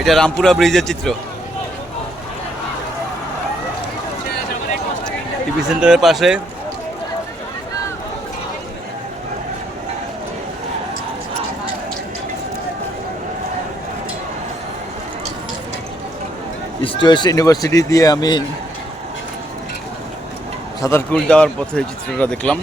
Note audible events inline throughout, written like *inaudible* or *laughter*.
এটা রামপুরা ব্রিজের চিত্র। টিভি সেন্টারের পাশে। ইস্ট ওয়েস্ট ইউনিভার্সিটি দিয়ে আমি সাঁতারকুল যাওয়ার পথে এই চিত্রটা দেখলাম।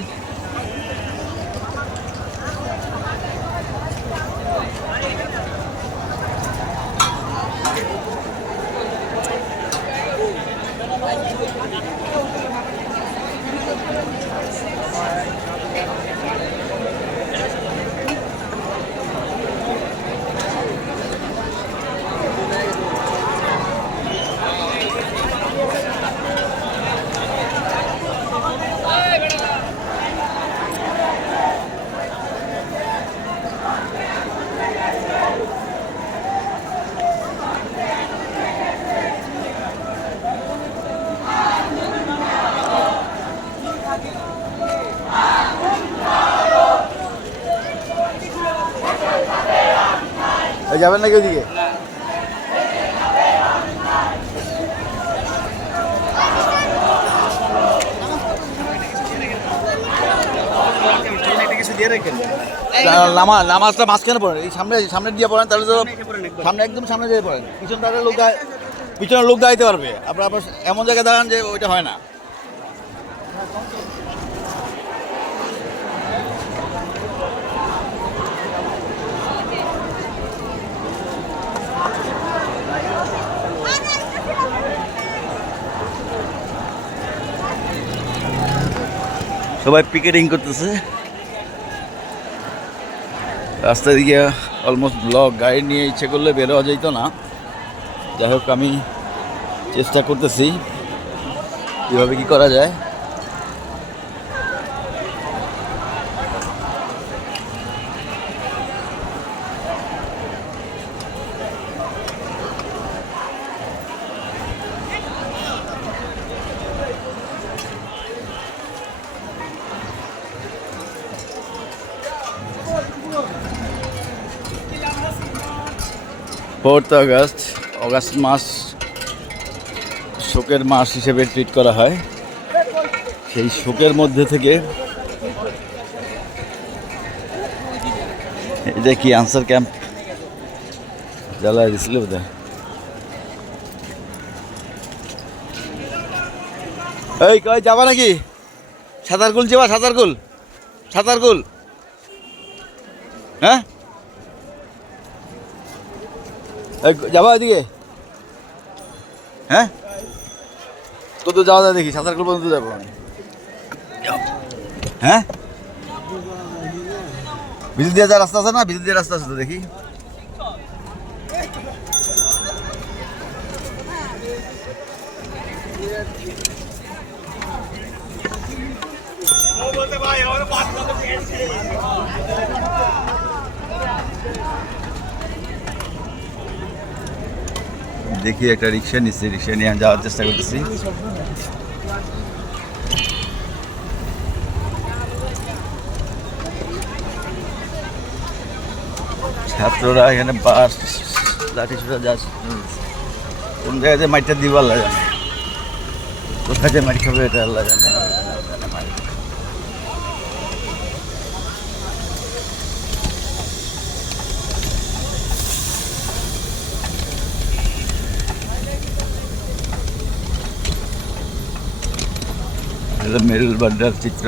যাবেন নাকি ওইদিকে মাঝখানে পড়েন এই সামনে সামনে দিয়ে পড়েন তাহলে তো সামনে একদম। সামনে দিয়ে পড়েন। পিছন দাঁড়ালে লোক পিছনে লোক দাঁড়াইতে পারবে। আপনার আপনার এমন জায়গায় দাঁড়ান যে ওইটা হয় না। সবাই পিকেটিং করতেছে। রাস্তা দিকে অলমোস্ট ব্লক গাড়ি নিয়ে ইচ্ছে করলে বের হওয়া যেত না। যাই হোক, আমি চেষ্টা করতেছি। কীভাবে কি করা যায়? ফোর্থ আগস্ট, অগাস্ট মাস, শোকের মাস হিসেবে ট্রিট করা হয়। সেই শোকের মধ্যে থেকে এটা কি আনসার ক্যাম্প? জ্বালায় দিছিল এই, কই, যাবা নাকি? সাঁতারকুল যাবা সাঁতারকুল সাঁতারকুল হ্যাঁ এই, যাবা ওইদিকে হ্যাঁ? তো যাওয়া যায় দেখি, সাঁতার পর্যন্ত যাব হ্যাঁ? বিদ্যুৎ দিয়ে যা রাস্তা আছে না, বিদ্যুৎ দিয়ে রাস্তা আছে তো দেখি। দেখি একটা রিক্সা নিচ্ছি, রিক্সা নিয়ে যাওয়ার চেষ্টা করতেছি। ছাত্ররা এখানে বাস, লাঠি ছোটা যা কোন জায়গাতে মাইটটা দিব আল্লাহ জানে কোথায় যে মাটি খাবে এটা জানে আল্লাহ জানে মাইট। এটা মেরুল বাড্ডার চিত্র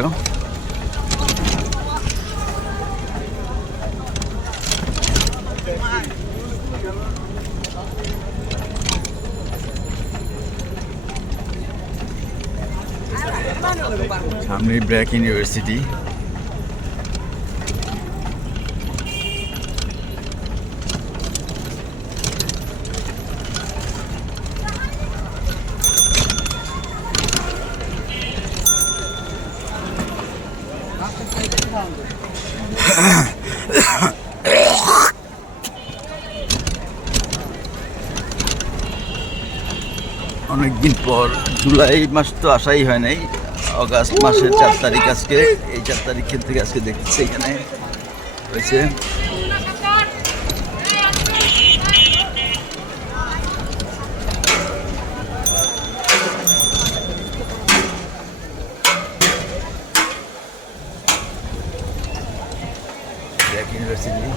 সামনে ব্র্যাক ইউনিভার্সিটি *coughs* অনেকদিন পর জুলাই মাস তো আসাই হয় নাই। অগাস্ট মাসের চার তারিখ আজকে। এই চার তারিখের থেকে আজকে দেখছি এখানে। হয়েছে এক ইউনিভার্সিটি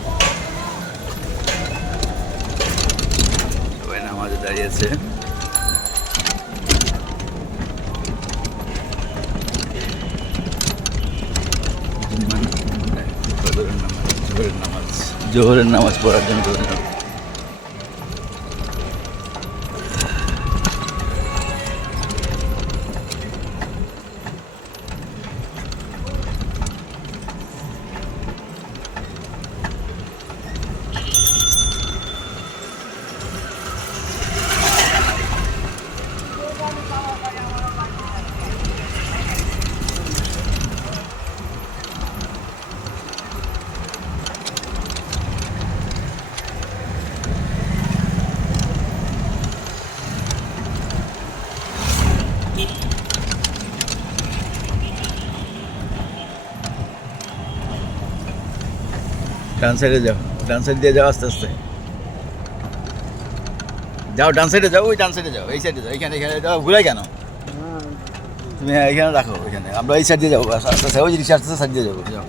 সবাই নামাজে দাঁড়িয়েছে জোহরের নামাজ জোহরের নামাজ জোহরের নামাজ পড়ার জন্য। ডান সাইডে যাও, ডান সাইড দিয়ে যাও আস্তে আস্তে। যাও, ডান সাইডে যাও, ওই ডান সাইডে যাও, এই সাইডে যাও এখানে এখানে যাও ঘুরাই কেন তুমি হ্যাঁ এখানে রাখো এখানে আমরা এই সাইড দিয়ে যাব, আস্তে আস্তে, ওই রিক্সা আস্তে সাইড দিয়ে যাব, যাও।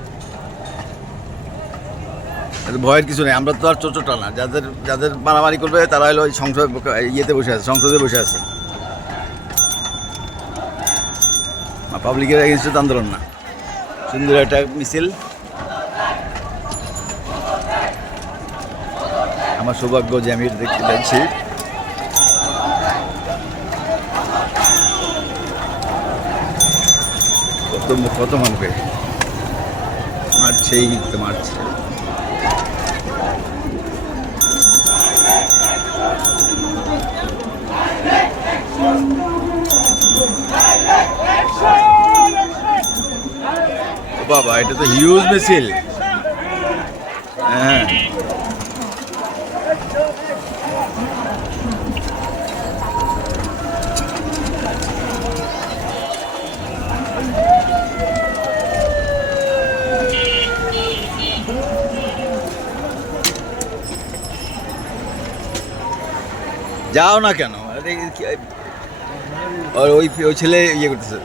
ভয়ের কিছু নেই, আমরা তো আর চোচোটা না, যাদের যাদের মারামারি করবে, তারা হলো ওই সংসদ, ইয়েতে বসে আছে, সংসদে বসে আছে। পাবলিকের এগেনস্টে আন্দোলন না। সুন্দর একটা মিছিল। আমার সৌভাগ্য যে আমি দেখতে পাচ্ছি কত কত মানুষকে মারছেই মারছে। বাবা, এটা তো হিউজ মিছিল হ্যাঁ। যাও না কেন? ওই ওই ছেলে ইয়ে করতেছে।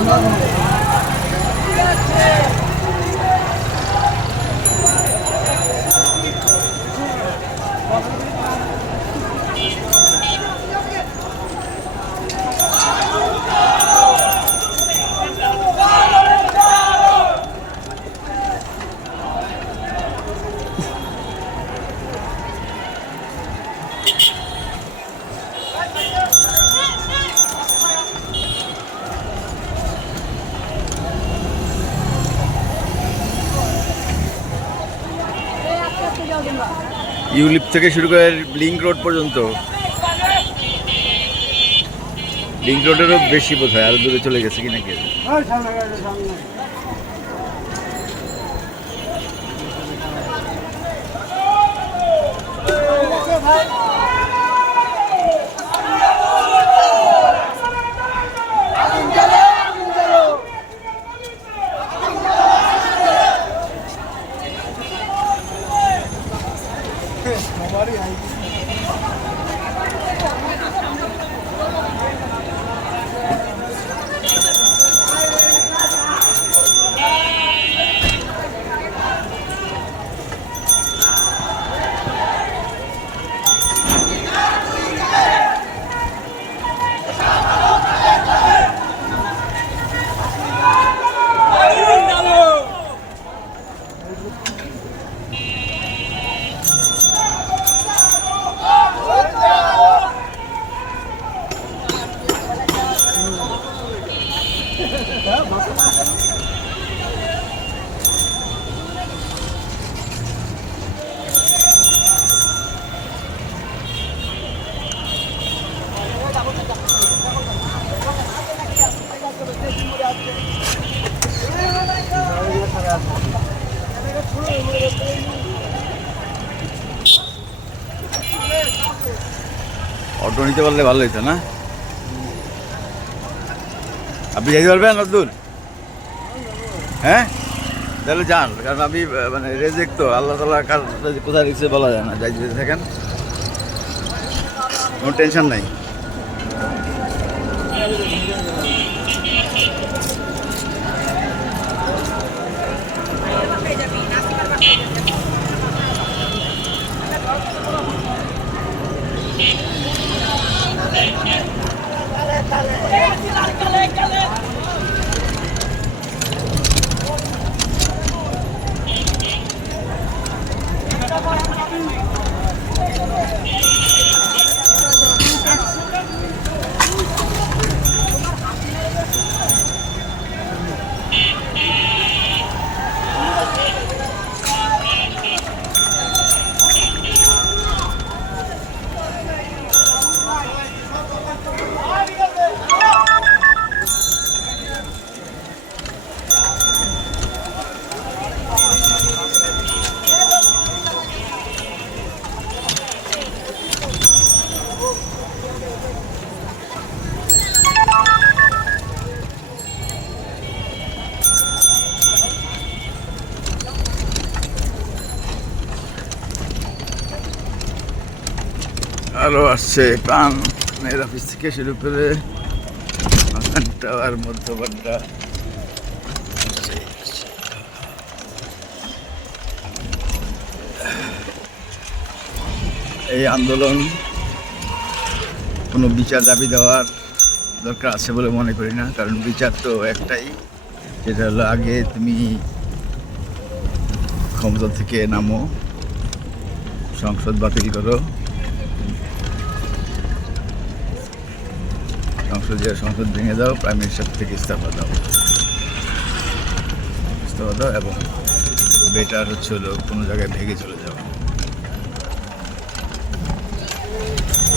Come on. টিউলিপ থেকে শুরু করে লিঙ্ক রোড পর্যন্ত। লিঙ্ক রোডেরও বেশি বোধ হয় আরও দূরে চলে গেছে কিনা কে ভাই অটো নিতে পারলে ভালো হতো না? আপনি যেতে পারবেন নতুন হ্যাঁ? তাহলে যান, কারণ আমি মানে রেজেক তো, আল্লাহ তালা কার কোথায় রিক্সে বলা যায় না, যাই যদি থাকেন। কোনো টেনশন নাই। তালে তালে আরও আসছে। পান, মেয়ের অফিস থেকে শুরু করে টাওয়ার মধ্যবাড্ডা এই আন্দোলন, কোনো বিচার দাবি দেওয়ার দরকার আছে বলে মনে করি না, কারণ বিচার তো একটাই। যেটা হলো আগে তুমি ক্ষমতা থেকে নামো, সংসদ বাতিল করো। সংসদীয় সংসদ ভেঙে দাও প্রাইম মিনিস্টার থেকে ইস্তফা দাও। ইস্তফা দাও এবং বেটার হচ্ছে হলো কোনো জায়গায় ভেঙে চলে